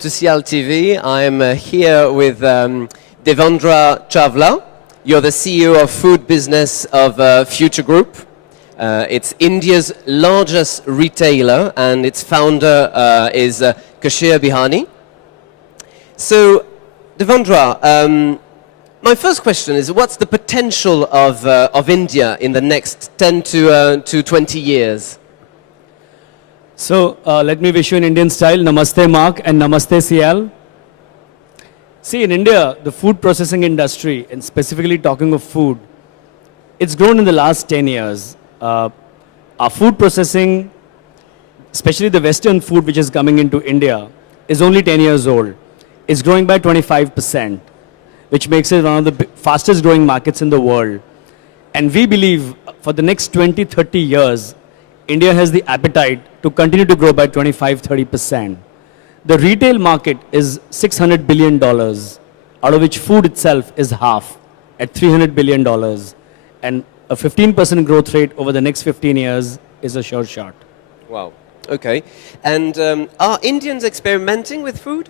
to CLTV. I'm here with Devendra Chawla. You're the CEO of food business of Future Group. It's India's largest retailer, and its founder is Kashir Bihani. So, Devendra, my first question is, what's the potential of India in the next 10 to 20 years? So, let me wish you in Indian style, Namaste Mark and Namaste CL. See, in India, the food processing industry, and specifically talking of food, it's grown in the last 10 years. Our food processing, especially the Western food which is coming into India, is only 10 years old. It's growing by 25%, which makes it one of the fastest growing markets in the world. And we believe for the next 20, 30 years, India has the appetite to continue to grow by 25-30%. The retail market is $600 billion, out of which food itself is half, at $300 billion. And a 15% growth rate over the next 15 years is a sure shot. Wow. Okay. And are Indians experimenting with food?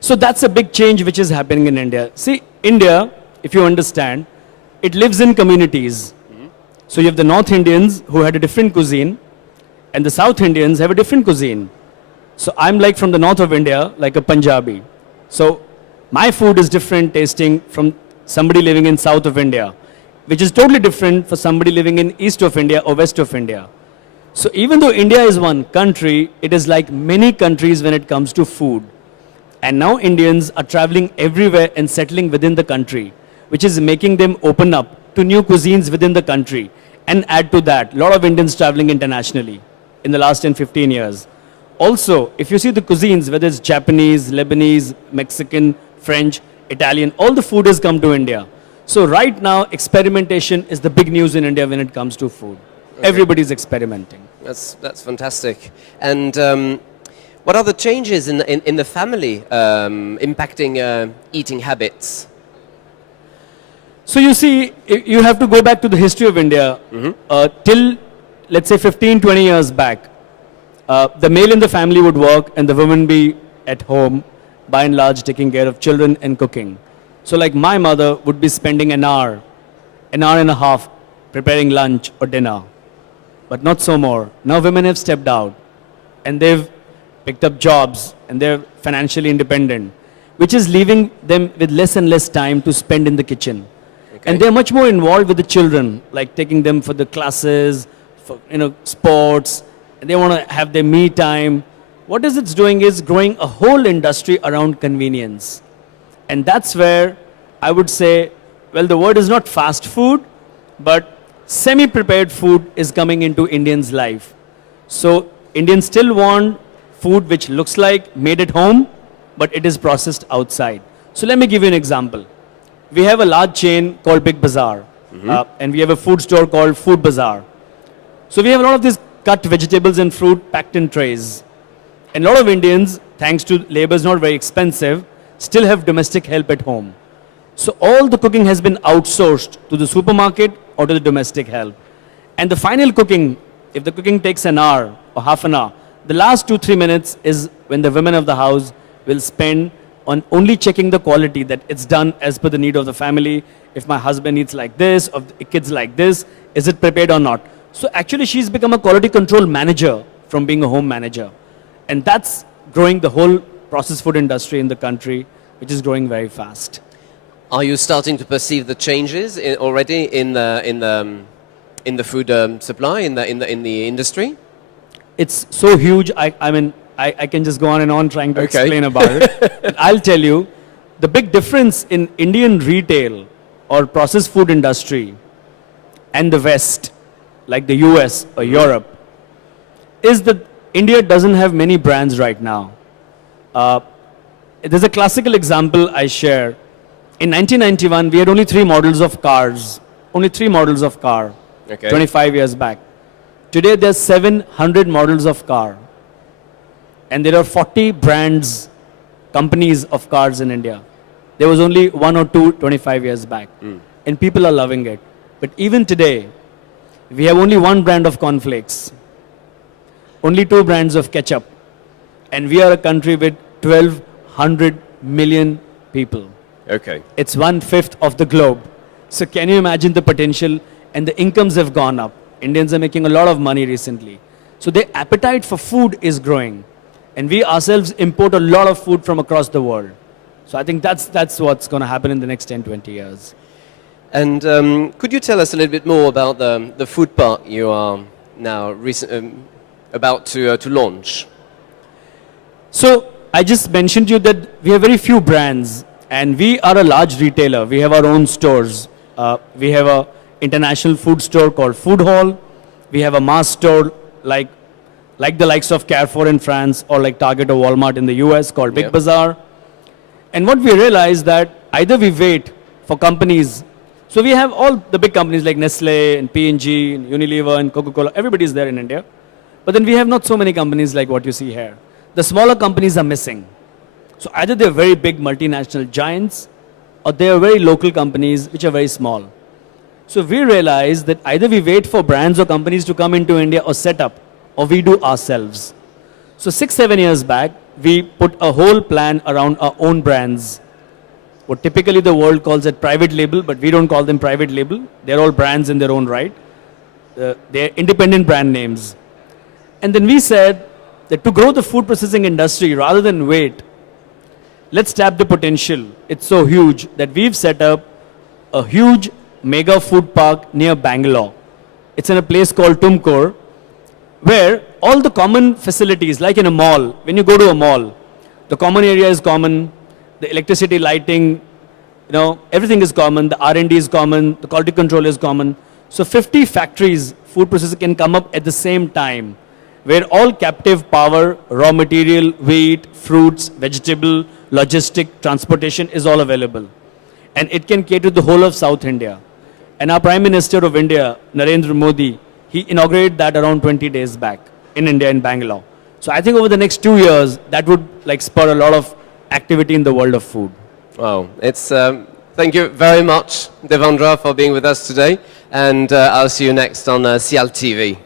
So that's a big change which is happening in India. See, India, if you understand, it lives in communities. So you have the North Indians who had a different cuisine, and the South Indians have a different cuisine. So I'm like from the north of India, like a Punjabi. So my food is different tasting from somebody living in south of India, which is totally different for somebody living in east of India or west of India. So even though India is one country, it is like many countries when it comes to food. And now Indians are traveling everywhere and settling within the country, which is making them open up to new cuisines within the country. And add to that, a lot of Indians traveling internationally in the last 10, 15 years. Also, if you see the cuisines, whether it's Japanese, Lebanese, Mexican, French, Italian, all the food has come to India. So right now, experimentation is the big news in India when it comes to food. Okay. Everybody's experimenting. That's fantastic. And what are the changes in the family impacting eating habits? So you see, you have to go back to the history of India. Till, let's say, 15, 20 years back. The male in the family would work and the woman be at home, by and large taking care of children and cooking. So like my mother would be spending an hour and a half preparing lunch or dinner. But not so more. Now women have stepped out and they've picked up jobs and they're financially independent, which is leaving them with less and less time to spend in the kitchen. Okay. And they're much more involved with the children, like taking them for the classes, for sports. And they want to have their me time. What it's doing is growing a whole industry around convenience. And that's where I would say, well, the word is not fast food, but semi-prepared food is coming into Indians' life. So Indians still want food which looks like made at home, but it is processed outside. So let me give you an example. We have a large chain called Big Bazaar, and we have a food store called Food Bazaar. So we have a lot of these cut vegetables and fruit packed in trays. And a lot of Indians, thanks to labor is not very expensive, still have domestic help at home. So all the cooking has been outsourced to the supermarket or to the domestic help. And the final cooking, if the cooking takes an hour or half an hour, the last 2-3 minutes is when the women of the house will spend on only checking the quality, that it's done as per the need of the family. If my husband eats like this, or the kids like this, is it prepared or not? So actually she's become a quality control manager from being a home manager. And that's growing the whole processed food industry in the country, which is growing very fast. Are you starting to perceive the changes already in the food supply, in the industry? It's so huge. I mean, I can just go on and on trying to explain about it. I'll tell you, the big difference in Indian retail or processed food industry and the West, like the US or Europe, is that India doesn't have many brands right now. There's a classical example I share. In 1991, we had only 3 models of cars. Only 3 models of car, 25 years back. Today, there's 700 models of car. And there are 40 brands, companies of cars in India. There was only 1 or 2 25 years back. And people are loving it. But even today, we have only 1 brand of cornflakes, only 2 brands of ketchup. And we are a country with 1,200 million people. Okay. It's 1/5 of the globe. So can you imagine the potential? And the incomes have gone up. Indians are making a lot of money recently. So their appetite for food is growing. And we ourselves import a lot of food from across the world. So I think that's what's going to happen in the next 10, 20 years. And could you tell us a little bit more about the food park you are now about to launch? So I just mentioned to you that we have very few brands, and we are a large retailer. We have our own stores. We have a international food store called Food Hall. We have a mass store like the likes of Carrefour in France or like Target or Walmart in the US called Big Bazaar. And what we realized that either we wait for companies. So we have all the big companies like Nestle and P&G and Unilever and Coca-Cola. Everybody's there in India. But then we have not so many companies like what you see here. The smaller companies are missing. So either they're very big multinational giants or they are very local companies which are very small. So we realized that either we wait for brands or companies to come into India or set up, or we do ourselves. So 6, 7 years back, we put a whole plan around our own brands. What typically the world calls it private label, but we don't call them private label. They're all brands in their own right. They're independent brand names. And then we said that to grow the food processing industry, rather than wait, let's tap the potential. It's so huge that we've set up a huge mega food park near Bangalore. It's in a place called Tumkur, where all the common facilities, like in a mall, when you go to a mall, the common area is common, the electricity, lighting, everything is common, the R&D is common, the quality control is common. So 50 factories, food processors can come up at the same time, where all captive power, raw material, wheat, fruits, vegetable, logistic, transportation is all available. And it can cater to the whole of South India. And our Prime Minister of India, Narendra Modi, he inaugurated that around 20 days back in India, in Bangalore. So I think over the next 2 years, that would spur a lot of activity in the world of food. Wow. Thank you very much, Devendra, for being with us today. And I'll see you next on CL TV.